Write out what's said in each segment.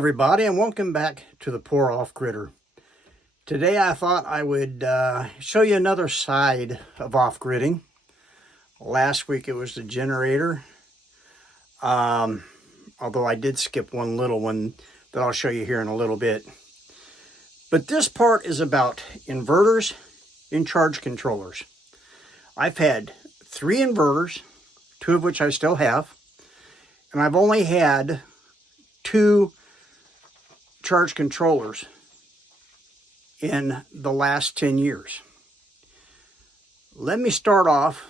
everybody, and welcome back to the Pour Off Gritter. Today I thought I would show you another side of off-gridding. Last week it was the generator, although I did skip one little one that I'll show you here in a little bit. But this part is about inverters and charge controllers. I've had 3 inverters, 2 of which I still have, and I've only had 2 charge controllers in the last 10 years. Let me start off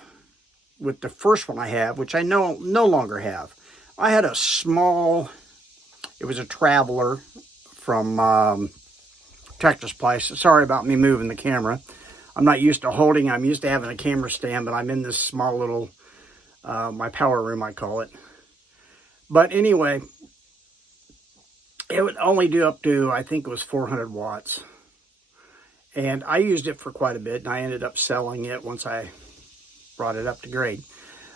with the first one I have, which I no longer have. I had a small, it was a Traveler from Tractor Supply. Sorry about me moving the camera. I'm not used to holding, I'm used to having a camera stand, but I'm in this small little, my power room I call it. But anyway, it would only do up to, I think it was 400 watts. And I used it for quite a bit, and I ended up selling it once I brought it up to grade.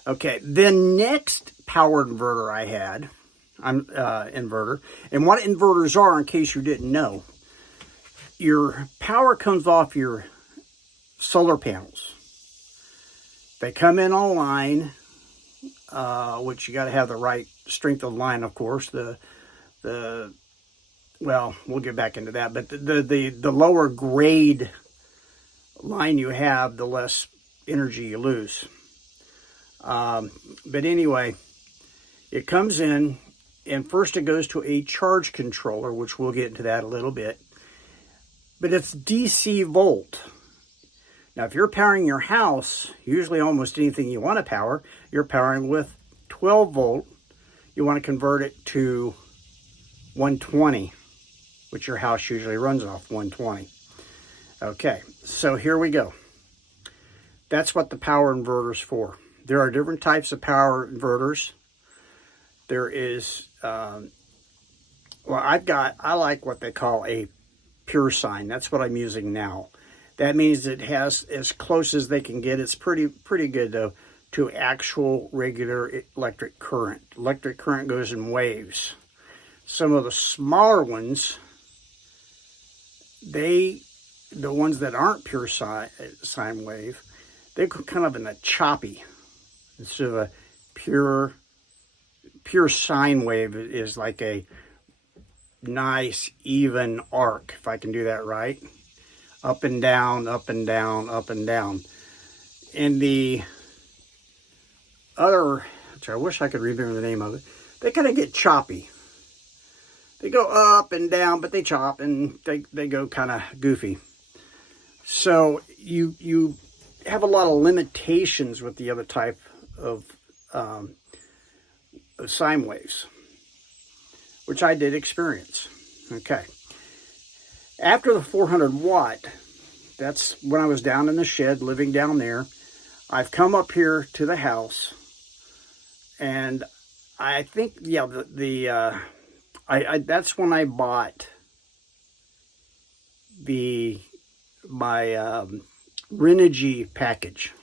Okay, the next power inverter I had, inverter, and what inverters are, in case you didn't know, your power comes off your solar panels. They come in on line, which you got to have the right strength of line, of course. Well, we'll get back into that, but the lower grade line you have, the less energy you lose. But anyway, it comes in, and first it goes to a charge controller, which we'll get into that a little bit. But it's DC volt. Now, if you're powering your house, usually almost anything you want to power, you're powering with 12 volt. You want to convert it to 120. Which your house usually runs off 120. Okay, so here we go. That's what the power inverter's for. There are different types of power inverters. There is, I like what they call a pure sine. That's what I'm using now. That means it has as close as they can get. It's pretty good though, to actual regular electric current. Electric current goes in waves. Some of the smaller ones, the ones that aren't pure sine wave, they're kind of in a choppy. Instead of a pure sine wave is like a nice even arc, if I can do that right. Up and down, up and down, up and down. And the other, which I wish I could remember the name of it, they kind of get choppy. They go up and down, but they chop and they go kind of goofy. So you have a lot of limitations with the other type of sine waves, which I did experience. Okay. After the 400 watt, that's when I was down in the shed, living down there. I've come up here to the house, and I think, yeah, that's when I bought my Renogy package.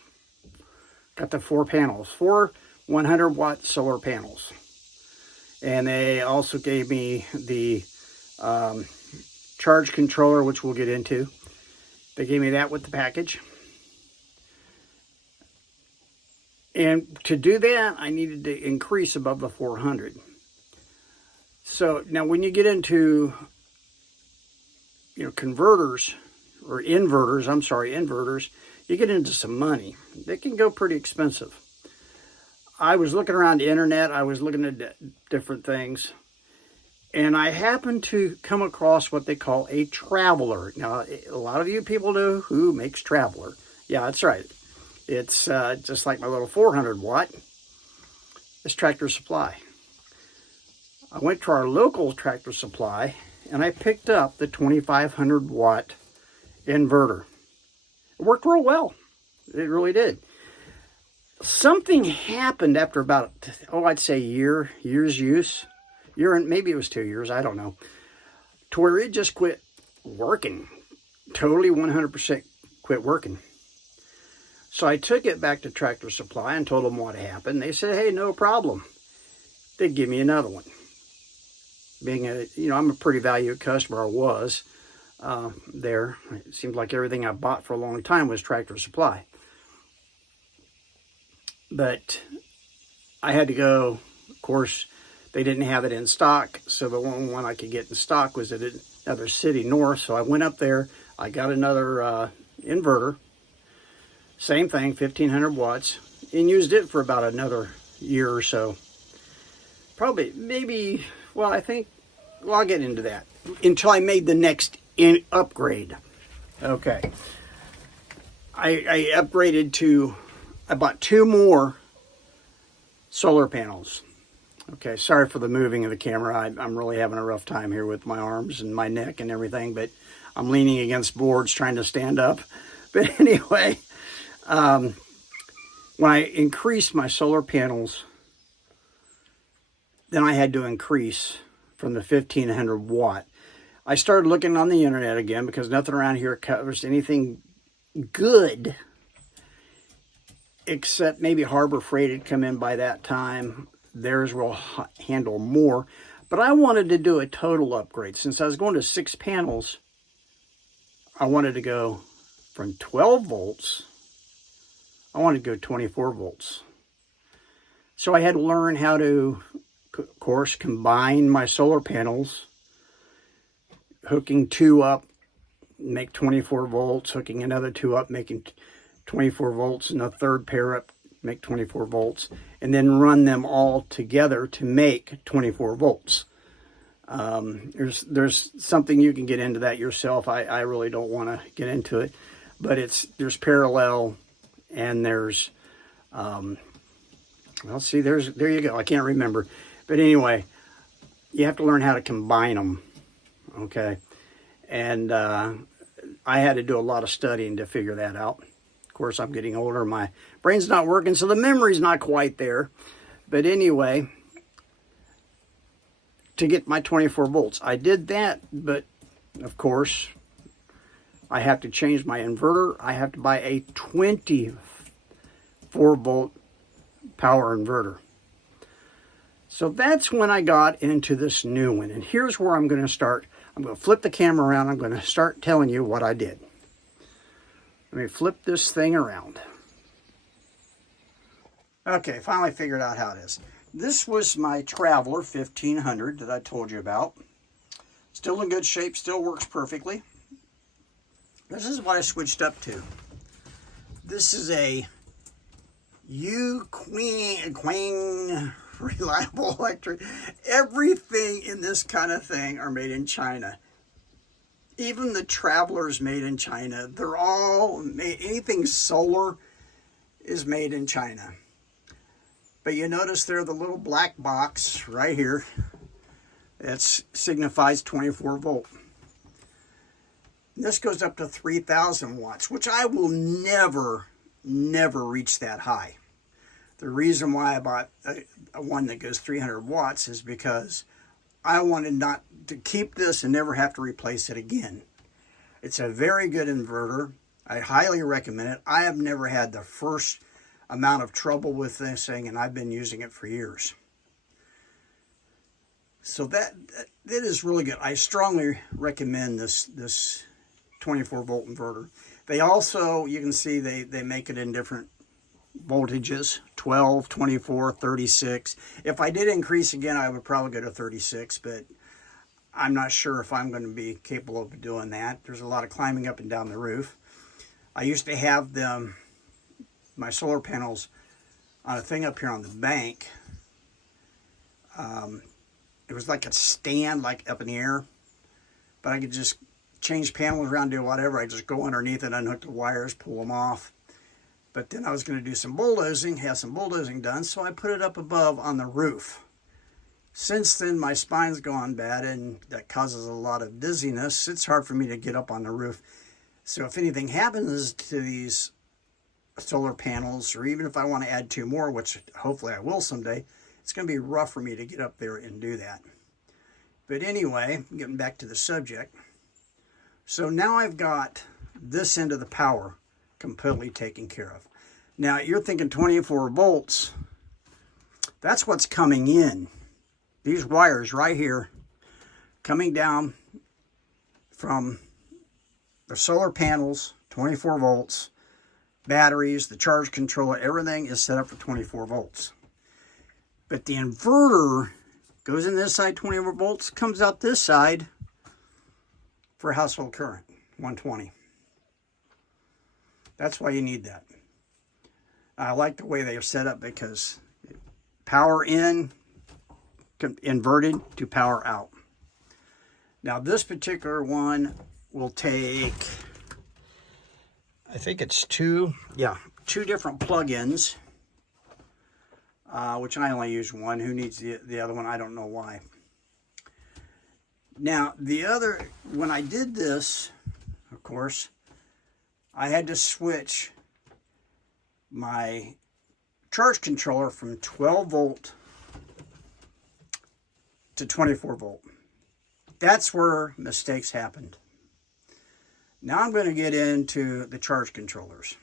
Got the 4 panels, 4 100 watt solar panels. And they also gave me the charge controller, which we'll get into. They gave me that with the package. And to do that, I needed to increase above the 400. So now when you get into, converters, or inverters, you get into some money. They can go pretty expensive. I was looking around the internet, I was looking at different things, and I happened to come across what they call a Traveler. Now, a lot of you people know who makes Traveler. Yeah, that's right. It's just like my little 400 watt. It's Tractor Supply. I went to our local Tractor Supply and I picked up the 2500 watt inverter. It worked real well. It really did. Something happened after about, I'd say year's use. Maybe it was 2 years, I don't know. To where it just quit working. Totally 100% quit working. So I took it back to Tractor Supply and told them what happened. They said, hey, no problem. They'd give me another one. being I'm a pretty valued customer, I was there. It seemed like everything I bought for a long time was Tractor Supply. But I had to go, of course, they didn't have it in stock, so the only one I could get in stock was at another city north. So I went up there, I got another inverter, same thing, 1500 watts, and used it for about another year or so. Probably, maybe, well, I'll get into that until I made the next upgrade. Okay. I upgraded to, I bought 2 more solar panels. Okay, sorry for the moving of the camera. I'm really having a rough time here with my arms and my neck and everything, but I'm leaning against boards trying to stand up. But anyway, when I increased my solar panels, then I had to increase from the 1500 watt. I started looking on the internet again because nothing around here covers anything good, except maybe Harbor Freight had come in by that time. Theirs will handle more. But I wanted to do a total upgrade. Since I was going to 6 panels, I wanted to go from 12 volts, I wanted to go 24 volts. So I had to learn how to, of course, combine my solar panels, hooking 2 up, make 24 volts, hooking another 2 up, making 24 volts, and a third pair up, make 24 volts, and then run them all together to make 24 volts. There's something you can get into that yourself. I really don't want to get into it, but there's parallel, and there's well, see, there you go. I can't remember, but anyway, you have to learn how to combine them. Okay, and I had to do a lot of studying to figure that out. Of course, I'm getting older. My brain's not working, so the memory's not quite there. But anyway, to get my 24 volts, I did that. But, of course, I have to change my inverter. I have to buy a 24-volt power inverter. So that's when I got into this new one. And here's where I'm going to start. I'm going to flip the camera around. I'm going to start telling you what I did. Let me flip this thing around. Okay, finally figured out how it is. This was my Traveler 1500 that I told you about. Still in good shape, still works perfectly. This is what I switched up to. This is a Queen Reliable Electric. Everything in this kind of thing are made in China. Even the Travelers made in China. They're all made, anything solar is made in China. But you notice there the little black box right here. That signifies 24 volt. And this goes up to 3,000 watts, which I will never reach that high. The reason why I bought a one that goes 300 watts is because I wanted not to keep this and never have to replace it again. It's a very good inverter. I highly recommend it. I have never had the first amount of trouble with this thing, and I've been using it for years. So that is really good. I strongly recommend this 24 volt inverter. They also, you can see they make it in different voltages, 12, 24, 36. If I did increase again, I would probably go to 36, but I'm not sure if I'm going to be capable of doing that. There's a lot of climbing up and down the roof. I used to have my solar panels on a thing up here on the bank. It was like a stand, like up in the air, but I could just change panels around, do whatever. I just go underneath it, unhook the wires, pull them off. But then I was going to do some bulldozing, have some bulldozing done, so I put it up above on the roof. Since then, my spine's gone bad, and that causes a lot of dizziness. It's hard for me to get up on the roof. So if anything happens to these solar panels, or even if I want to add 2 more, which hopefully I will someday, it's going to be rough for me to get up there and do that. But anyway, getting back to the subject. So now I've got this end of the power completely taken care of. Now you're thinking 24 volts. That's what's coming in. These wires right here coming down from the solar panels, 24 volts, batteries, the charge controller, everything is set up for 24 volts. But the inverter goes in this side, 24 volts, comes out this side for household current, 120. That's why you need that. I like the way they are set up because power in, inverted to power out. Now this particular one will take, I think it's two different plug-ins, which I only use one. Who needs the other one? I don't know why. Now the other, when I did this, of course, I had to switch my charge controller from 12 volt to 24 volt. That's where mistakes happened. Now I'm going to get into the charge controllers.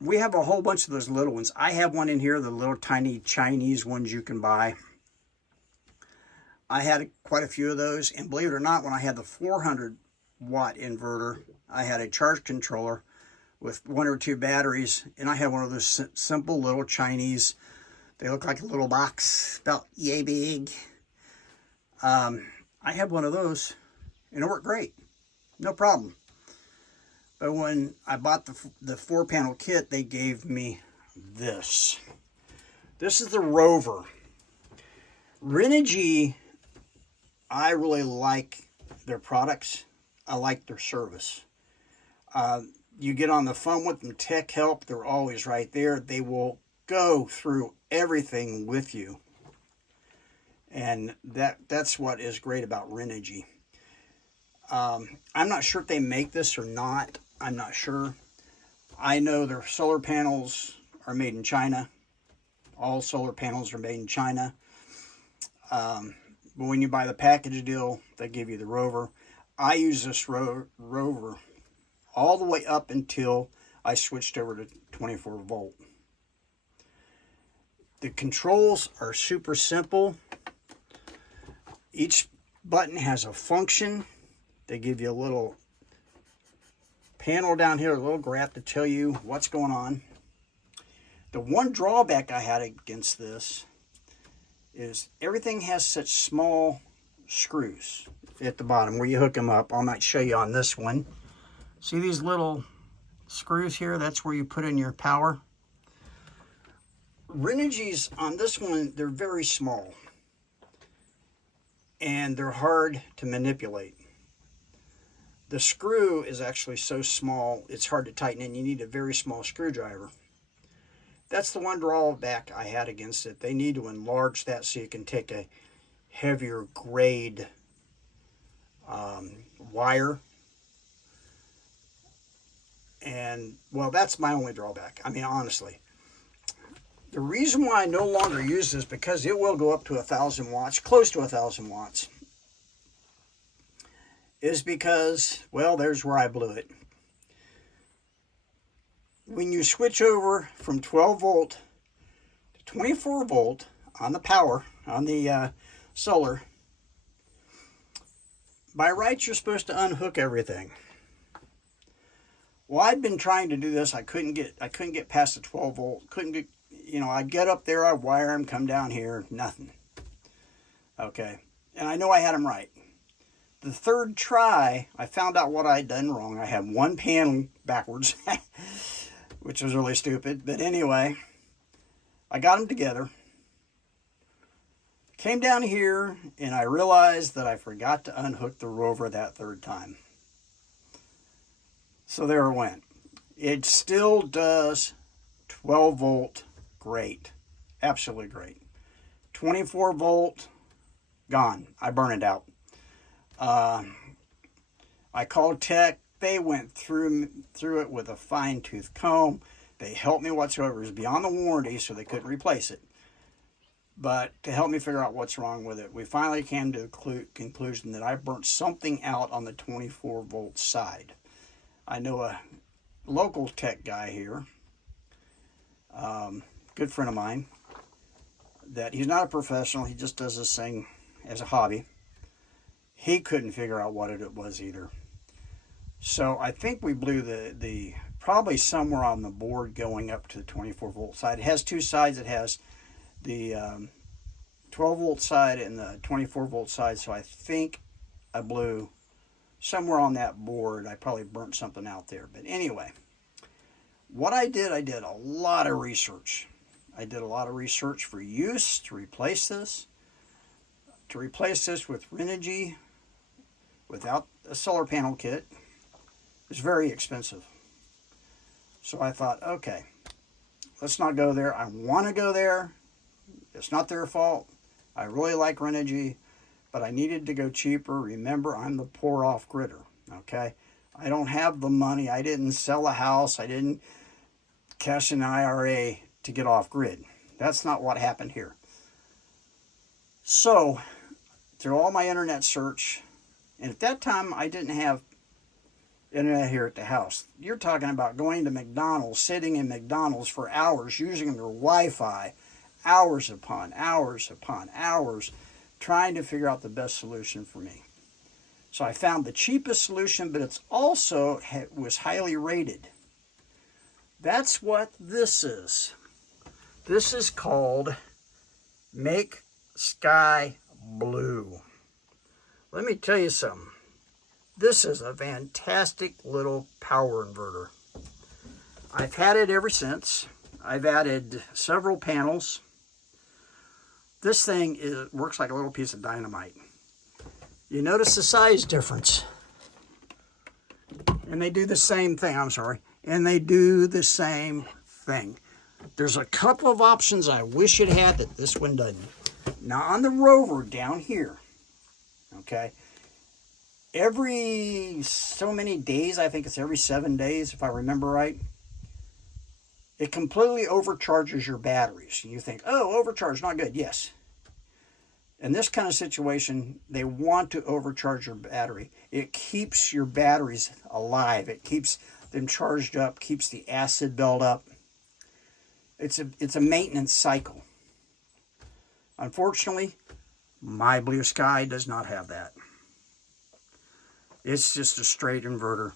We have a whole bunch of those little ones. I have one in here, the little tiny Chinese ones you can buy. I had quite a few of those, and believe it or not, when I had the 400 watt inverter, I had a charge controller with 1 or 2 batteries, and I had one of those simple little Chinese, they look like a little box, about yay big. I had one of those, and it worked great, no problem. But when I bought the 4-panel kit, they gave me this. This is the Rover. Renogy, I really like their products. I like their service. You get on the phone with them, tech help, they're always right there. They will go through everything with you. And that's what is great about Renogy. I'm not sure if they make this or not. I'm not sure. I know their solar panels are made in China. All solar panels are made in China. But when you buy the package deal, they give you the Rover. I use this Rover all the way up until I switched over to 24 volt. The controls are super simple. Each button has a function. They give you a little panel down here, a little graph to tell you what's going on. The one drawback I had against this is everything has such small screws at the bottom where you hook them up. I might show you on this one. See these little screws here? That's where you put in your power. Renogy's on this one, they're very small. And they're hard to manipulate. The screw is actually so small, it's hard to tighten in. You need a very small screwdriver. That's the one drawback I had against it. They need to enlarge that so you can take a heavier grade wire. And, well, that's my only drawback. I mean, honestly. The reason why I no longer use this, because it will go up to 1,000 watts, close to 1,000 watts, is because, well, there's where I blew it. When you switch over from 12 volt to 24 volt on the power, on the solar, by rights you're supposed to unhook everything. Well, I'd been trying to do this. I couldn't get past the 12 volt. Couldn't get, you know, I'd get up there, I'd wire them, come down here, nothing. Okay, and I know I had them right. The third try, I found out what I'd done wrong. I had one panel backwards, which was really stupid. But anyway, I got them together. Came down here, and I realized that I forgot to unhook the Rover that third time. So there it went. It still does 12 volt great. Absolutely great. 24 volt, gone. I burn it out. I called tech. They went through it with a fine-tooth comb. They helped me whatsoever. It was beyond the warranty, so they couldn't replace it. But to help me figure out what's wrong with it, we finally came to the conclusion that I burnt something out on the 24 volt side. I know a local tech guy here, good friend of mine, that he's not a professional. He just does this thing as a hobby. He couldn't figure out what it was either. So I think we blew the probably somewhere on the board going up to the 24 volt side. It has two sides. It has the 12 volt side and the 24 volt side. So I think I blew somewhere on that board. I probably burnt something out there. But anyway, what I did a lot of research. I did a lot of research for use to replace this. To replace this with Renogy without a solar panel kit is very expensive. So I thought, okay, let's not go there. I want to go there. It's not their fault. I really like Renogy, but I needed to go cheaper. Remember, I'm the poor off-gridder, okay? I don't have the money. I didn't sell a house. I didn't cash an IRA to get off-grid. That's not what happened here. So, through all my internet search, and at that time, I didn't have internet here at the house. You're talking about going to McDonald's, sitting in McDonald's for hours, using their Wi-Fi, hours upon hours upon hours, trying to figure out the best solution for me. So I found the cheapest solution, but it's also was highly rated. That's what this is. This is called Make Sky Blue. Let me tell you something. This is a fantastic little power inverter. I've had it ever since. I've added several panels. This thing works like a little piece of dynamite. You notice the size difference. And they do the same thing, And they do the same thing. There's a couple of options I wish it had that this one doesn't. Now on the Rover down here, okay, every so many days, I think it's every 7 days if I remember right, it completely overcharges your batteries. And you think, oh, overcharge, not good. Yes. In this kind of situation, they want to overcharge your battery. It keeps your batteries alive. It keeps them charged up, keeps the acid built up. It's a maintenance cycle. Unfortunately, my Blue Sky does not have that. It's just a straight inverter.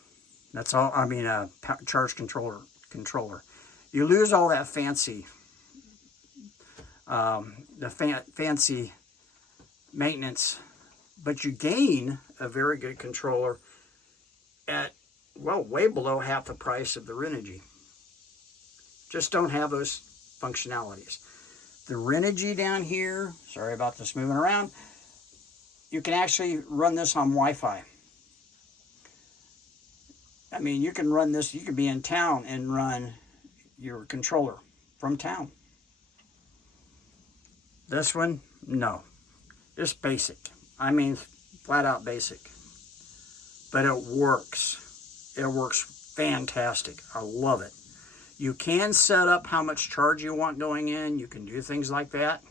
That's all. I mean, a charge controller. You lose all that fancy, fancy maintenance, but you gain a very good controller at, well, way below half the price of the Renogy. Just don't have those functionalities. The Renogy down here, sorry about this moving around, you can actually run this on Wi-Fi. I mean, you can run this, you could be in town and run your controller from town. This one, no. It's basic. I mean, flat out basic. But it works. It works fantastic. I love it. You can set up how much charge you want going in. You can do things like that.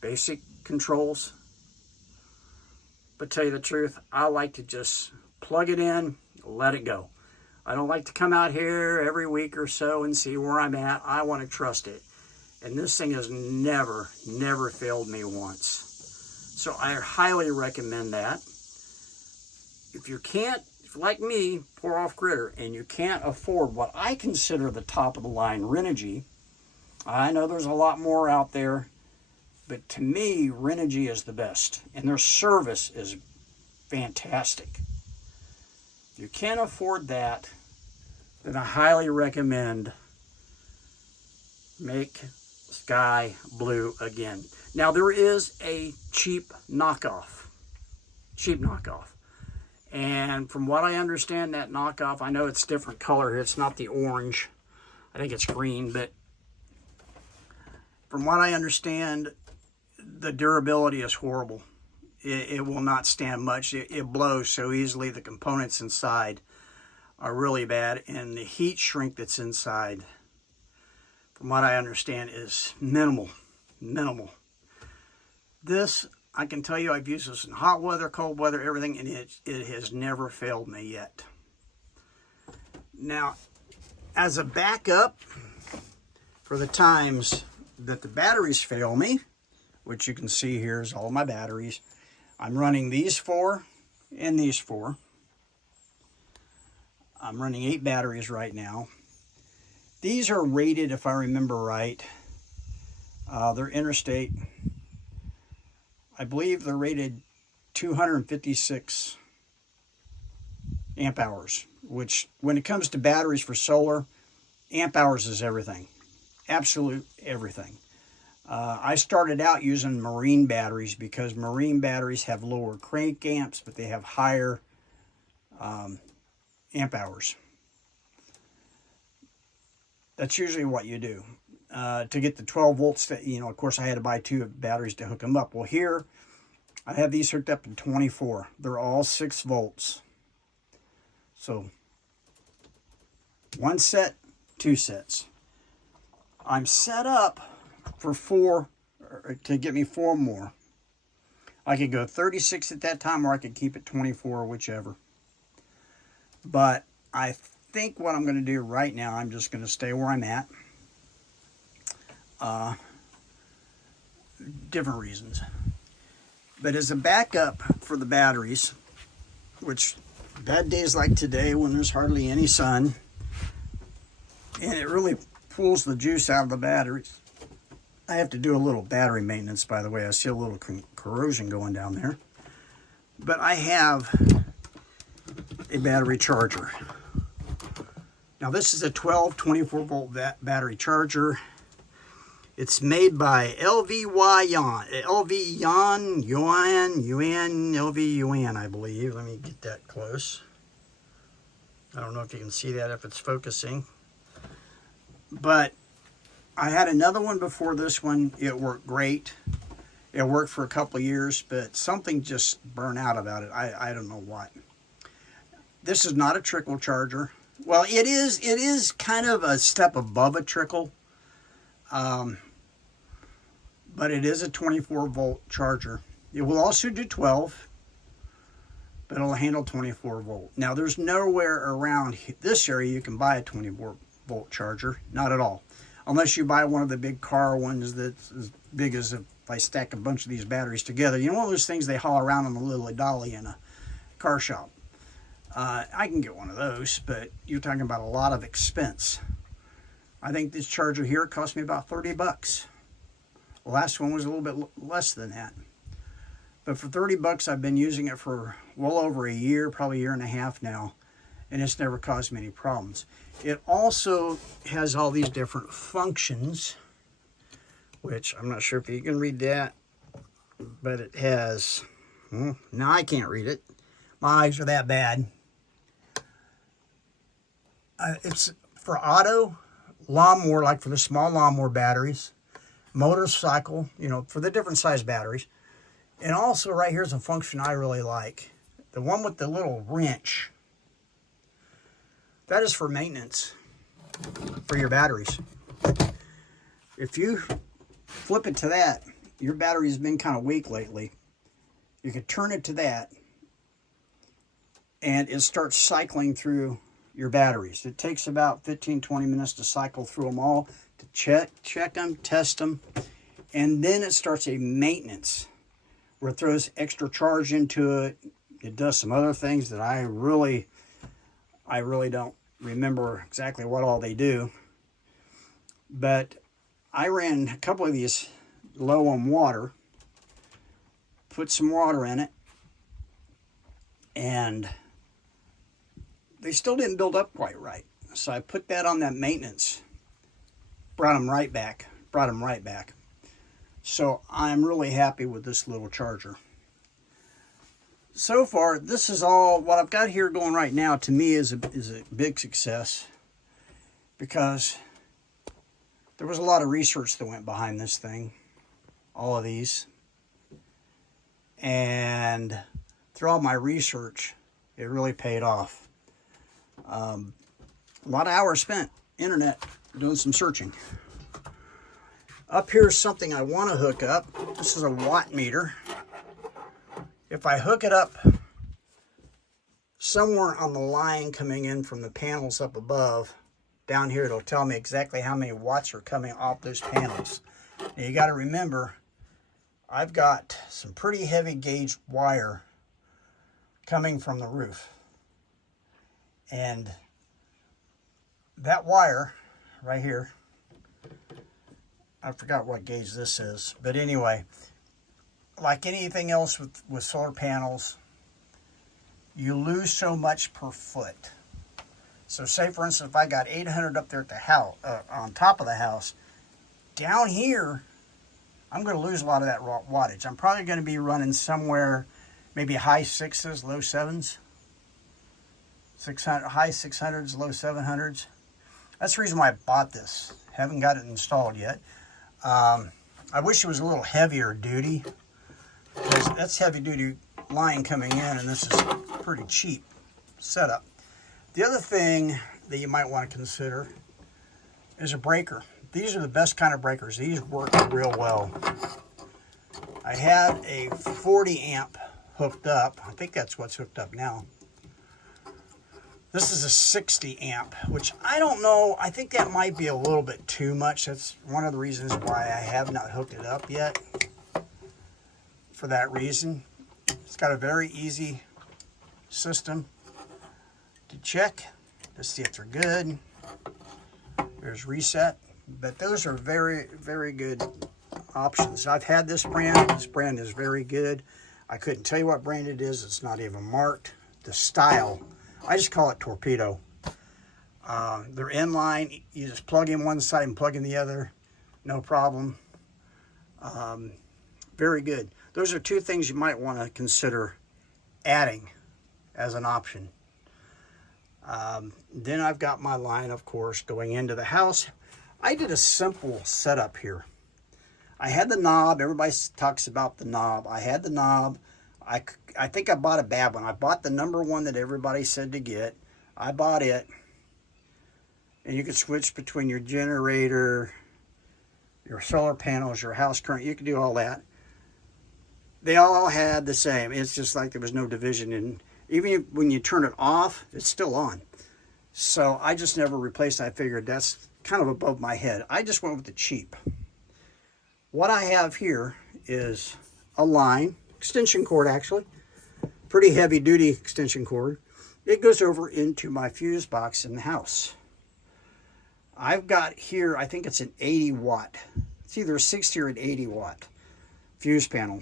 Basic controls. But tell you the truth, I like to just plug it in, let it go. I don't like to come out here every week or so and see where I'm at. I want to trust it. And this thing has never failed me once. So I highly recommend that. If you can't, like me, poor off-gridder, and you can't afford what I consider the top of the line Renogy, I know there's a lot more out there, but to me, Renogy is the best, and their service is fantastic. If you can't afford that, then I highly recommend Make Sky Blue again. Now, there is a cheap knockoff. And from what I understand, that knockoff, I know it's different color. It's not the orange. I think it's green. But from what I understand, the durability is horrible. It will not stand much. It blows so easily. The components inside are really bad. And the heat shrink that's inside, from what I understand, is minimal. This, I can tell you, I've used this in hot weather, cold weather, everything, and it has never failed me yet. Now, as a backup for the times that the batteries fail me, which you can see here is all my batteries. I'm running these 4 and these 4. I'm running 8 batteries right now. These are rated, if I remember right. They're interstate. I believe they're rated 256 amp hours, which when it comes to batteries for solar, amp hours is everything. Absolute everything. I started out using marine batteries because marine batteries have lower crank amps, but they have higher amp hours. That's usually what you do. To get the 12 volts, of course I had to buy 2 batteries to hook them up. Well, here I have these hooked up to 24. They're all 6 volts. So 1 set, 2 sets. I'm set up for 4, to get me 4 more. I could go 36 at that time, or I could keep it 24, whichever. But I think what I'm going to do right now, I'm just going to stay where I'm at. Different reasons. But as a backup for the batteries, which bad days like today when there's hardly any sun, and it really pulls the juice out of the batteries. I have to do a little battery maintenance, by the way. I see a little corrosion going down there. But I have a battery charger. Now this is a 24 volt battery charger. It's made by LV Yuan, I believe. Let me get that close. I don't know if you can see that, if it's focusing. But I had another one before this one. It worked great. It worked for a couple of years, but something just burned out about it. I don't know what. This is not a trickle charger. Well, it is kind of a step above a trickle. But it is a 24 volt charger. It will also do 12, but it'll handle 24 volt. Now there's nowhere around this area you can buy a 24 volt charger, not at all. Unless you buy one of the big car ones that's as big as if I stack a bunch of these batteries together. You know, one of those things they haul around on the little dolly in a car shop. I can get one of those, but you're talking about a lot of expense. I think this charger here cost me about 30 bucks. The last one was a little bit less than that. But for 30 bucks, I've been using it for well over a year, probably a year and a half now, and it's never caused me any problems. It also has all these different functions, which I'm not sure if you can read that, but it has, well, now I can't read it. My eyes are that bad. It's for auto, lawnmower, like for the small lawnmower batteries, motorcycle, for the different size batteries. And also right here's a function I really like. The one with the little wrench. That is for maintenance for your batteries. If you flip it to that, your battery's been kind of weak lately. You can turn it to that and it starts cycling through your batteries. It takes about 15-20 minutes to cycle through them all, to check them, test them, and then it starts a maintenance where it throws extra charge into it. It does some other things that I really don't remember exactly what all they do. But I ran a couple of these low on water, put some water in it, and they still didn't build up quite right. So I put that on that maintenance, brought them right back. So I'm really happy with this little charger. So far, this is all what I've got here going right now. To me, is a big success, because there was a lot of research that went behind this thing, all of these, and through all my research, it really paid off. A lot of hours spent internet doing some searching. Up here is something I want to hook up. This is a watt meter. If I hook it up somewhere on the line coming in from the panels up above, down here, it'll tell me exactly how many watts are coming off those panels. Now you got to remember, I've got some pretty heavy gauge wire coming from the roof. And that wire right here, I forgot what gauge this is, but anyway, like anything else with solar panels, you lose so much per foot. So say for instance, if I got 800 up there at the house, on top of the house, down here, I'm going to lose a lot of that raw wattage. I'm probably going to be running somewhere, maybe high 6s, low 7s. 600, high 600s, low 700s. That's the reason why I bought this. Haven't got it installed yet. I wish it was a little heavier duty, because that's heavy duty line coming in, and this is pretty cheap setup. The other thing that you might want to consider is a breaker. These are the best kind of breakers. These work real well. I had a 40 amp hooked up. I think that's what's hooked up now. This is a 60 amp, which I don't know. I think that might be a little bit too much. That's one of the reasons why I have not hooked it up yet. For that reason. It's got a very easy system to check to see if they're good. There's reset. But those are very, very good options. I've had this brand. This brand is very good. I couldn't tell you what brand it is. It's not even marked. The style, I just call it torpedo. They're inline. You just plug in one side and plug in the other. No problem. Very good. Those are two things you might want to consider adding as an option. Then I've got my line, of course, going into the house. I did a simple setup here. I had the knob. Everybody talks about the knob. I had the knob. I think I bought a bad one. I bought the number one that everybody said to get. I bought it. And you could switch between your generator, your solar panels, your house current. You could do all that. They all had the same. It's just like there was no division. And even when you turn it off, it's still on. So I just never replaced it. I figured that's kind of above my head. I just went with the cheap. What I have here is a line, extension cord actually, pretty heavy duty extension cord. It goes over into my fuse box in the house. I've got here, I think it's an 80 watt. It's either a 60 or an 80 watt fuse panel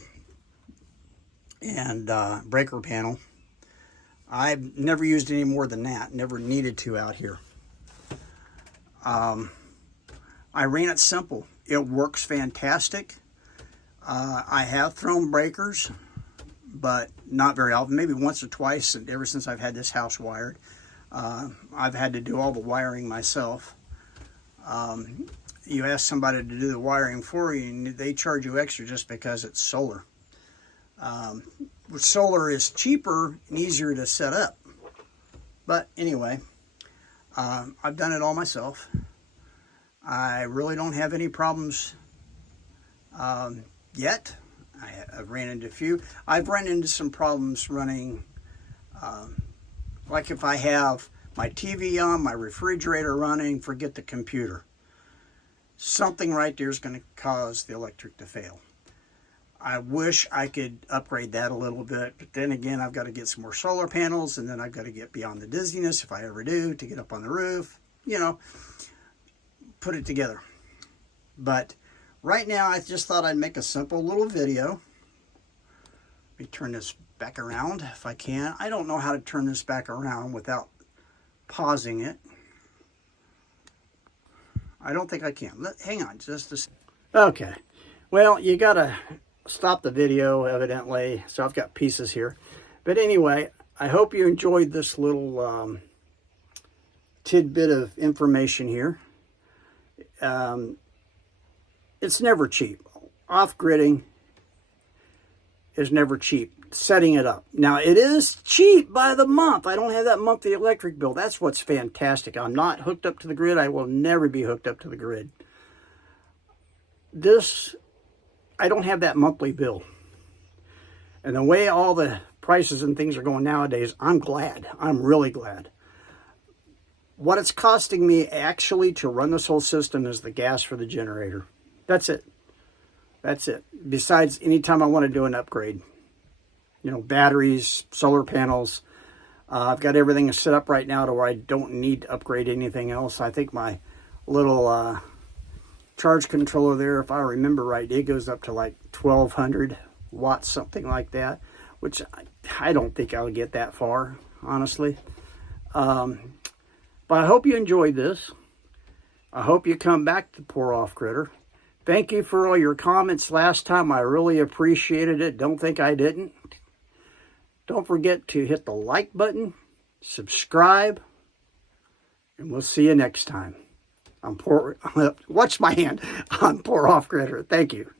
and breaker panel. I've never used any more than that, never needed to out here. I ran it simple. It works fantastic. I have thrown breakers, but not very often, maybe once or twice, and ever since I've had this house wired. I've had to do all the wiring myself. You ask somebody to do the wiring for you, and they charge you extra just because it's solar. Solar is cheaper and easier to set up. But anyway, I've done it all myself. I really don't have any problems yet. I've ran into a few. I've run into some problems running, like if I have my TV on, my refrigerator running, forget the computer. Something right there is going to cause the electric to fail. I wish I could upgrade that a little bit, but then again, I've got to get some more solar panels, and then I've got to get beyond the dizziness, if I ever do, to get up on the roof, you know, put it together. But right now, I just thought I'd make a simple little video. Let me turn this back around if I can. I don't know how to turn this back around without pausing it. I don't think I can. Hang on just a second. Okay. Well, you got to stop the video, evidently, so I've got pieces here. But anyway, I hope you enjoyed this little tidbit of information here. It's never cheap. Off-gridding is never cheap. Setting it up. Now, it is cheap by the month. I don't have that monthly electric bill. That's what's fantastic. I'm not hooked up to the grid. I will never be hooked up to the grid. This, I don't have that monthly bill. And the way all the prices and things are going nowadays, I'm glad. I'm really glad. What it's costing me actually to run this whole system is the gas for the generator. That's it. That's it. Besides, anytime I want to do an upgrade, you know, batteries, solar panels. I've got everything set up right now to where I don't need to upgrade anything else. I think my little charge controller there, if I remember right, it goes up to like 1200 watts, something like that, which I don't think I'll get that far, honestly. But I hope you enjoyed this. I hope you come back to Pour Off Critter. Thank you for all your comments last time. I really appreciated it. Don't think I didn't. Don't forget to hit the like button, subscribe, and we'll see you next time. Watch my hand on Pour Off Critter. Thank you.